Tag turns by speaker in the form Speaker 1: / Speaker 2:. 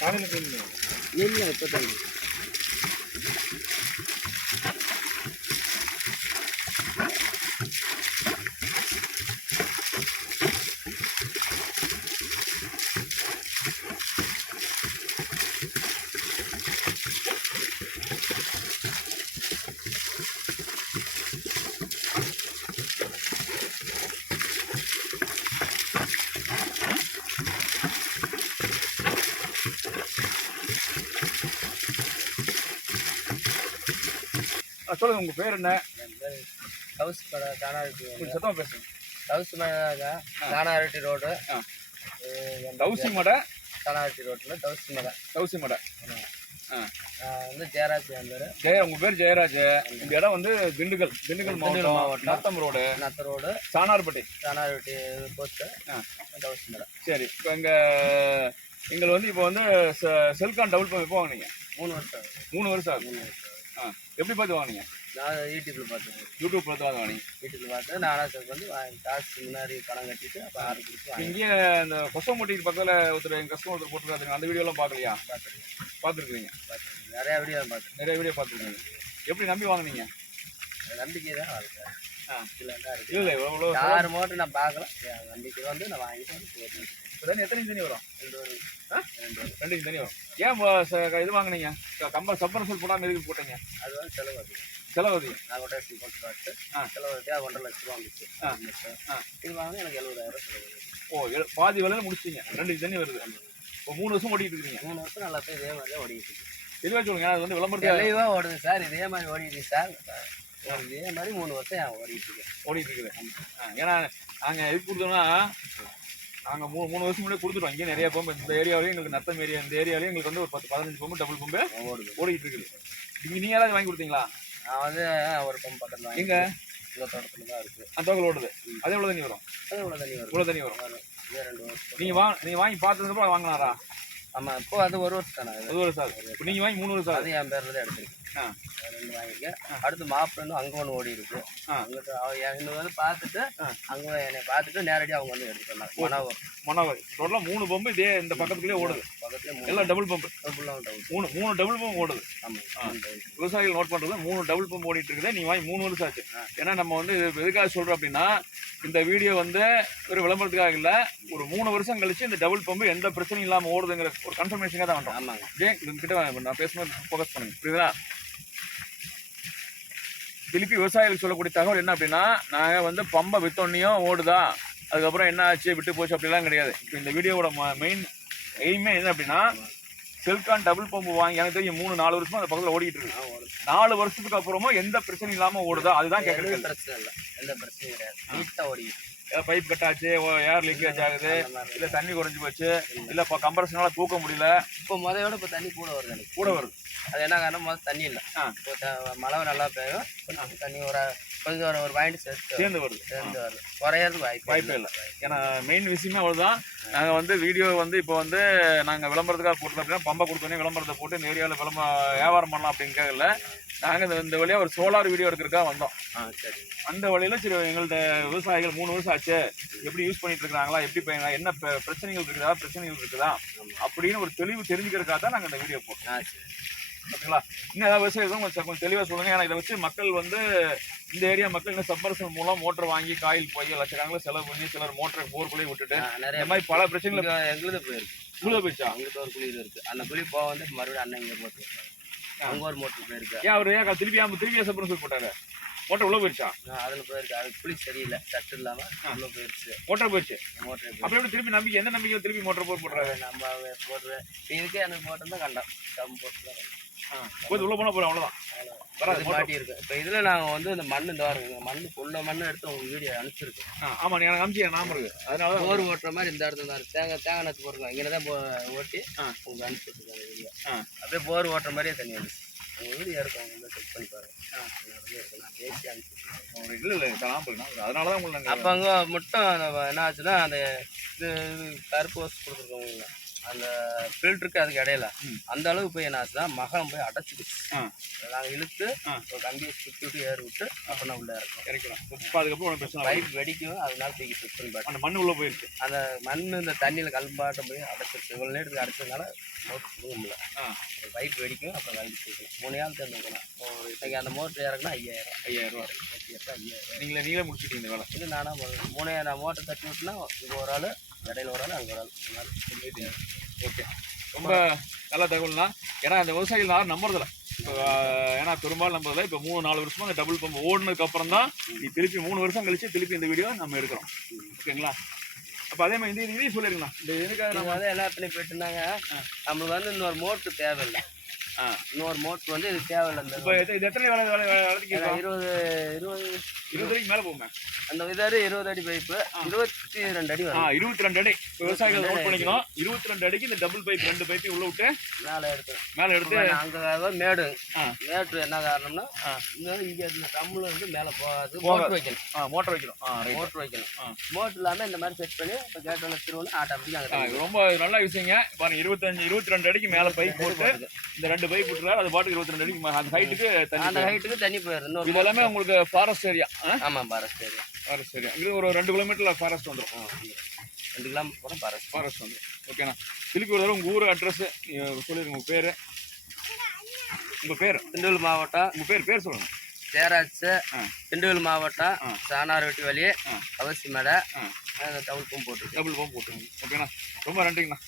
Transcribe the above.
Speaker 1: காலையில் க்ளீன்
Speaker 2: இல்லை இப்போ
Speaker 1: சொல்லுங்கள் உங்கள் பேர் என்ன?
Speaker 2: ஹவுஸ்
Speaker 1: கொஞ்சம் சத்தமாக பேசுங்க.
Speaker 2: ஹவுஸ் மேலே தானாரெட்டி ரோடு.
Speaker 1: ஆ. தௌசி மடை?
Speaker 2: தானாரெட்டி ரோட்டில் தவுசி மலை
Speaker 1: தௌசி மடை. ஆ.
Speaker 2: வந்து ஜெயராஜ் வந்தார்
Speaker 1: ஜெய உங்கள் பேர் ஜெயராஜ். இந்த இடம் வந்து திண்டுக்கல் திண்டுக்கல் மாவட்டம்
Speaker 2: மாவட்டம்.
Speaker 1: நத்தம் ரோடு.
Speaker 2: நத்த ரோடு.
Speaker 1: சாணார்பட்டி
Speaker 2: தானாரெட்டி போஸ்ட்டு.
Speaker 1: ஆ.
Speaker 2: தவுசி மலை
Speaker 1: சரி இப்போ இங்கே எங்களை வந்து இப்போ வந்து செல்கான் பம்ப் எப்போ வாங்குனீங்க
Speaker 2: மூணு வருஷம்.
Speaker 1: மூணு வருஷம் ஆகுது. எப்படி பார்த்து வாங்குனீங்க?
Speaker 2: நான் யூடியூப்பில் பார்த்தேன்.
Speaker 1: யூடியூப் பார்த்து வாங்க வாங்குனீங்க?
Speaker 2: யூடியூப்பில் பார்த்து நானாசருக்கு வந்து வாங்கி காசு முன்னாடி பணம் கட்டிட்டு அப்போ ஆறு கொடுத்து
Speaker 1: இங்கேயே இந்த கொசம்பட்டிக்கு பக்கத்தில் ஒருத்தர் எங்கள் கஸ்டமர் ஒருத்தர் போட்டுருக்காங்க அந்த வீடியோலாம் பார்க்கலையா? பார்த்துருக்கீங்க.
Speaker 2: பார்த்துருக்கேன். நிறையா வீடியோ பார்த்தேன்
Speaker 1: நிறைய வீடியோ பார்த்துருக்கீங்க. எப்படி நம்பி வாங்குனீங்க?
Speaker 2: நம்பிக்கை தான் வாழ்க்கை.
Speaker 1: ஆ.
Speaker 2: இல்லை
Speaker 1: எவ்வளோ
Speaker 2: யார் மோட்டர் நான் பார்க்கல. என் நம்பிக்கை வந்து நான் வாங்கிட்டு வந்து போட்டேன்
Speaker 1: தண்ணி எத்தனை தண்ணி வரும்?
Speaker 2: ரெண்டு ஒரு
Speaker 1: ஆ?
Speaker 2: ரெண்டு
Speaker 1: தண்ணி வரும். ஏன் இது வாங்குனீங்க? க- கம்ப சப்பரசல் போடாமல் எதுக்கு போட்டீங்க?
Speaker 2: அது வந்து செலவு அதிகம்.
Speaker 1: செலவு அதிகம்.
Speaker 2: நான் கொட்டேஷன் போட்டு பார்த்து
Speaker 1: ஆ.
Speaker 2: செலவு அதிகம் ஒன்றரை லட்ச ரூபா வந்துச்சு. இது வாங்க எனக்கு எழுபதாயிரம் செலவு.
Speaker 1: ஓ பாதி விலையில முடிச்சிட்டீங்க. ரெண்டு தண்ணி வருது. இப்போ மூணு வருஷம் ஓடிட்டு இருக்கீங்க.
Speaker 2: மூணு வருஷம் நல்லா போய் இதே மாதிரியே ஓடிட்டு இருக்கு.
Speaker 1: சொல்லுங்க அது வந்து விளம்பரத்துக்கு
Speaker 2: தெளிவாக ஓடுது சார். இதே மாதிரி ஓடிட்டு சார். இதே மாதிரி மூணு வருஷம் ஓடிட்டு இருக்கேன்
Speaker 1: ஓடிட்டு இருக்குது. ஏன்னா நாங்கள் எதுக்கு கொடுத்தோம்னா நாங்கள் மூணு மூணு வருஷம் முன்னாடி கொடுத்துட்டோம். இங்கே நிறைய பம்பு இந்த ஏரியாவிலையும் எங்களுக்கு நத்தம் ஏரியா இந்த ஏரியாவிலையும் எங்களுக்கு வந்து ஒரு பத்து பதினஞ்சு பம்பு டபுள் பம்பு
Speaker 2: ஓடுது.
Speaker 1: ஓடிட்டு இருக்குது. இங்கே நீங்கள் யாராவது வாங்கி கொடுத்தீங்களா?
Speaker 2: நான் வந்து ஒரு பம்பு பக்கத்தில்
Speaker 1: எங்க?
Speaker 2: இந்த தோட்டத்தில் தான் இருக்குது
Speaker 1: அந்த தொகை ஓடுது. அதே எவ்வளோ தண்ணி வரும்.
Speaker 2: அது இவ்வளோ தண்ணி வரும்.
Speaker 1: இவ்வளோ தண்ணி வரும். நீங்கள் வா நீங்கள் வாங்கி பார்த்ததுக்கப்புறம் வாங்கினாரா?
Speaker 2: ஆமாம் இப்போ அது ஒரு வருஷம் தானே? அது
Speaker 1: ஒரு சார் இப்போ நீங்கள் வாங்கி மூணு வருஷம்
Speaker 2: அது என் பேரில் தான் எடுத்திருக்கேன்.
Speaker 1: ஆ.
Speaker 2: ரெண்டு வாங்கியிருக்கேன் அடுத்து மாப்பிள்ளை அங்கே ஒன்று ஓடி இருக்கு.
Speaker 1: ஆ.
Speaker 2: அங்கிட்டு அவ என்னை வந்து பார்த்துட்டு அங்கே என்னை பார்த்துட்டு நேரடியாக அவங்க வந்து எடுத்து சொன்னாங்க மனோவர்
Speaker 1: மனோகர். டோட்டலாக மூணு பம்பு இதே இந்த பக்கத்துக்குள்ளே ஓடுது.
Speaker 2: பக்கத்துல மூணு
Speaker 1: எல்லாம் டபுள் பம்பு
Speaker 2: ஃபுல்லாக டவுன்
Speaker 1: மூணு மூணு டபுள் பம்பு ஓடுது.
Speaker 2: ஆமாம்
Speaker 1: விவசாயிகள் நோட் பண்ணுறது மூணு டபுள் பம்ப் ஓடிட்டு இருக்குது. நீ வாங்கி மூணு வருஷம் ஆச்சு. ஏன்னா நம்ம வந்து எதுக்காக சொல்கிறோம் அப்படின்னா இந்த வீடியோ வந்து ஒரு விளம்பரத்துக்காக இல்லை ஒரு மூணு வருஷம் கழிச்சு இந்த டபுள் பம்பு எந்த பிரச்சனையும் இல்லாமல் ஓடுதுங்கிற ஒரு கன்ஃபர்மேஷனாக தான் பண்ணுறோம்
Speaker 2: ஆமாங்க.
Speaker 1: ஏன் கிட்ட நான் பேசும்போது ஃபோக்கஸ் பண்ணுங்க. புரியுதா திருப்பி விவசாயிகளுக்கு சொல்லக்கூடிய தகவல் என்ன அப்படின்னா நாங்கள் வந்து பம்பை வித்தோன்னையும் ஓடுதா? அதுக்கப்புறம் என்ன ஆச்சு? விட்டு போச்சு அப்படிலாம் கிடையாது. இப்போ இந்த வீடியோவோட மெயின் எய்மே என்ன அப்படின்னா செல்கான் டபுள் பம்பு வாங்கி எனக்கு தெரியும் மூணு நாலு வருஷமா அந்த பக்கத்தில் ஓடிட்டு இருக்கு. நாலு வருஷத்துக்கு அப்புறமும் எந்த பிரச்சனையும் இல்லாமல் ஓடுதா? அதுதான் கேட்குறது
Speaker 2: பிரச்சனை இல்லை. எந்த பிரச்சனையும் கிடையாது. நீட்டாக ஓடிட்டு
Speaker 1: பைப் கட் ஆச்சு ஏர் லீக்கேஜ் ஆகுது. இல்லை தண்ணி குறைஞ்சி போச்சு. இல்லை இப்போ கம்ப்ரஷனால தூக்க முடியல.
Speaker 2: இப்போ முதையோட இப்போ தண்ணி கூட வருது எனக்கு.
Speaker 1: கூட வருது.
Speaker 2: அது என்ன காரணம்? முதல்ல தண்ணி இல்லை. இப்போ மழை நல்லா பெய்யும். தண்ணி ஒரு கொஞ்சம் ஒரு ஒரு பாயிண்ட் சேர்த்து
Speaker 1: சேர்ந்து வருது.
Speaker 2: சேர்ந்து வருது. குறையறது வாய்ப்பு
Speaker 1: வாய்ப்பே இல்லை. ஏன்னா மெயின் விஷயமே அவ்வளோதான் நாங்கள் வந்து வீடியோ வந்து இப்போ வந்து நாங்கள் விளம்பரத்துக்காக போட்டோம் அப்படின்னா பம்பை கொடுத்தோன்னே விளம்பரத்தை போட்டு இந்த ஏரியாவில் விளம்ப வியாபாரம் பண்ணலாம் அப்படிங்கிறதுல நாங்கள் இந்த இந்த வழியாக ஒரு சோலார் வீடியோ எடுக்கிறதுக்காக வந்தோம்.
Speaker 2: ஆ சரி.
Speaker 1: அந்த வழியில் சரி எங்கள்ட்ட விவசாயிகள் மூணு வருஷம் ஆச்சு. எப்படி யூஸ் பண்ணிட்டு இருக்காங்களா எப்படி பயனா என்ன பிர- பிரச்சனைகள் இருக்குதா? பிரச்சனைகள் இருக்குதா? அப்படின்னு ஒரு தெளிவு தெரிஞ்சுக்கிறதுக்காக தான் நாங்கள் இந்த வீடியோ போட்டோம்.
Speaker 2: ஆ சரி.
Speaker 1: ஓகேங்களா? இன்னும் ஏதாவது விவசாயிகளும் கொஞ்சம் கொஞ்சம் தெளிவாக சொல்லுங்கள் ஏன்னா இதை வச்சு மக்கள் வந்து இந்த ஏரியா மக்கள் இன்னும் சப்மர்சல் மூலம் மோட்டர் வாங்கி காயில் போய் லட்சக்கணக்கில் செலவு பண்ணி சிலர் மோட்டரை போர்க்குள்ளே விட்டுட்டு
Speaker 2: நிறைய
Speaker 1: மாதிரி பல பிரச்சனைகள்
Speaker 2: எங்களுது போயிருக்கு
Speaker 1: உள்ள போயிடுச்சா?
Speaker 2: அங்கிட்ட ஒரு குழி இது இருக்கு. அந்த குழி போக வந்து மறுபடியும் அண்ணன் இங்கே போட்டு. அங்கே ஒரு மோட்டர் போயிருக்கு.
Speaker 1: ஏன் அவர் ஏன் திருப்பி திருப்பி சப்மர்சல் போட்டாரு? மோட்டர் உள்ள போயிடுச்சா
Speaker 2: அதில் போயிருக்கு. அது குழி சரியில்லை. சட்டு இல்லாமல் உள்ள போயிடுச்சு
Speaker 1: மோட்டர் போயிடுச்சு
Speaker 2: மோட்டர்
Speaker 1: எப்படி திருப்பி நம்பிக்கை எந்த நம்பிக்கை திருப்பி மோட்டர் போர் போடுறாரு?
Speaker 2: நம்ம போட்டு இதுக்கே எனக்கு போட்டிருந்தா கண்டம். கம் போட்டு தான் கண்டம்
Speaker 1: போய் உள்ள போனால் போகிறோம் அவ்வளோதான் வராது
Speaker 2: இது மாட்டி இருக்கு. இப்போ இதில் நாங்கள் வந்து இந்த மண் இந்த வாரம் மண் ஃபுல்லாக மண் எடுத்து உங்களுக்கு வீடியோ அனுப்பிச்சிருக்கோம்.
Speaker 1: ஆ ஆமாம் எனக்கு அமிச்சு நாம இருக்கு அதனால தான்
Speaker 2: போர் ஓட்டுற மாதிரி இந்த இடத்துல தான் தேங்காய் தேங்காய் நச்சு போட்டுருக்கோம் இங்கே தான் ஓட்டி
Speaker 1: ஆ.
Speaker 2: உங்களுக்கு
Speaker 1: ஆ.
Speaker 2: அப்படியே போர் ஓட்டுற மாதிரியே தண்ணி வந்துச்சு உங்கள் வீடியோ இருக்கும் அவங்க வந்து செக் பண்ணி பாருங்க. நடந்தே இருக்கு நான் பேசி அனுப்பிச்சிருக்கேன்
Speaker 1: இல்லை இல்லை நாம அதனால தான். உங்களுக்கு
Speaker 2: அப்போ அங்கே மட்டும் என்ன ஆச்சுன்னா அந்த இது கருப்பு வசு கொடுத்துருக்கோங்க அந்த ஃபில்டருக்கு அதுக்கு இடையில. அந்த அளவுக்கு போய் என்ன ஆச்சுன்னா மகம் போய் அடைச்சிடுச்சு நாங்கள் இழுத்து. ஒரு கம்பியை சுற்றி விட்டு ஏறி விட்டு அப்புறம் உள்ள இறக்கும்
Speaker 1: இறக்கலாம் இப்போ அதுக்கப்புறம் பிரச்சனை.
Speaker 2: பைப் வெடிக்கும் அதனால தூக்கி பார்த்தேன்
Speaker 1: அந்த மண்ணு உள்ள போயிருக்கு.
Speaker 2: அந்த மண் இந்த தண்ணியில் கலம்பாட்டம் போய் அடைச்சிருச்சு. இவ்வளோ நேரத்துக்கு அடைச்சதுனால முடியல பைப் வெடிக்கும் அப்புறம் வண்டி தூக்கணும் மூணு நாள் தெரிஞ்சுக்கணும் இன்னைக்கு அந்த மோட்டர் இறக்குனா ஐயாயிரம்.
Speaker 1: ஐயாயிரம் ரூபா
Speaker 2: ஏற்றி ஐயாயிரம்
Speaker 1: நீங்களே நீங்களே முடிச்சிட்டீங்க வேலை.
Speaker 2: இது நானா பண்ணணும். மூணு நான் மோட்டர் தட்டி விட்டுனா இங்கே ஒரு ஆள் இடையில ஒரு ஆள் அங்கே ஒரு ஆள்
Speaker 1: ஓகே. ரொம்ப நல்ல தகவல்னா ஏன்னா இந்த விவசாயிகள் யாரும் நம்புறதில்ல. இப்போ ஏன்னா பெரும்பாலும் நம்புறதில்ல. இப்போ மூணு நாலு வருஷமா இந்த டபுள் பம்ப் ஓடுனதுக்கு அப்புறம் தான் நீ திருப்பி மூணு வருஷம் கழிச்சு திருப்பி இந்த வீடியோ நம்ம எடுக்கிறோம். ஓகேங்களா? அப்போ அதே மாதிரி இந்த இதையும் சொல்லிருங்களா இந்த எதுக்காக
Speaker 2: நம்ம வந்து என்ன பண்ணி போயிட்டு இருந்தாங்க. நம்மளுக்கு வந்து இன்னொரு மோட்ரு தேவையில்லை. இன்னொரு மோட்ரு வந்து இது தேவையில்லை இந்த
Speaker 1: இப்போ இது எத்தனை வேலை வேலை
Speaker 2: இருபது இருபது
Speaker 1: இருபது அடிக்கு மேலே போகுமே.
Speaker 2: அந்த விதாரு இருபது அடி பைப்பு இருபத்தி ரெண்டு அடி வரும்.
Speaker 1: இருபத்தி ரெண்டு அடி. விவசாயிகள் நோட் பண்ணிக்கணும். இருபத்தி ரெண்டு அடிக்கு இந்த டபுள் பைப் ரெண்டு பைப்பையும் உள்ள விட்டு
Speaker 2: மேலே எடுத்து.
Speaker 1: மேலே எடுத்து
Speaker 2: அங்கே மேடு.
Speaker 1: ஆ.
Speaker 2: மேட்ரு என்ன காரணம்னா. இங்க இந்த கம்மில் வந்து மேலே போகாது. மோட்ரு வைக்கணும்.
Speaker 1: ஆ மோட்டர் வைக்கணும். ஆ
Speaker 2: வைக்கணும்.
Speaker 1: ஆ.
Speaker 2: மோட்ரு இல்லாமல் இந்த மாதிரி செட் பண்ணி இப்போ திருவண்ணா அங்கே
Speaker 1: இது ரொம்ப நல்ல விஷயங்க. பாருங்க இருபத்தஞ்சு இருபத்தி ரெண்டு அடிக்கு மேலே பைப் போட்டு இந்த ரெண்டு பைப் விட்டுறாரு. அது பாட்டுக்கு இருபத்தி ரெண்டு அடிக்கு அந்த ஹைட்டுக்கு தண்ணி
Speaker 2: அந்த ஹைட்டுக்கு தண்ணி போயிடுது இன்னொரு
Speaker 1: இது எல்லாமே உங்களுக்கு ஃபாரஸ்ட் ஏரியா
Speaker 2: ஆமாம் பாரஸ் சரி
Speaker 1: ஃபாரஸ்ட் ஏரியா இது ஒரு ரெண்டு கிலோமீட்டர்ல ஃபாரஸ்ட் வந்துடும்
Speaker 2: ரெண்டு கிலோமீட்டர் போனால் பாரஸ்
Speaker 1: ஃபாரஸ்ட் வந்துடும் ஓகேண்ணா திருப்பி ஒரு தடவை உங்கள் ஊர் அட்ரஸ் சொல்லிடுங்க உங்கள் பேர்? உங்கள் பேர்?
Speaker 2: திண்டுக்கல் மாவட்டம்
Speaker 1: உங்கள் பேர் பேர் சொல்லுங்கள்
Speaker 2: சேராச்சு
Speaker 1: ஆ.
Speaker 2: திண்டுக்கல் மாவட்டம்
Speaker 1: ஆ.
Speaker 2: சாணார்வெட்டி வழி. அவசி மேடை டவுல் பம்ப் போட்டுருக்கு.
Speaker 1: டபுள் பம்ப் போட்டுருங்க ஓகேண்ணா ரொம்ப நன்றிங்கண்ணா.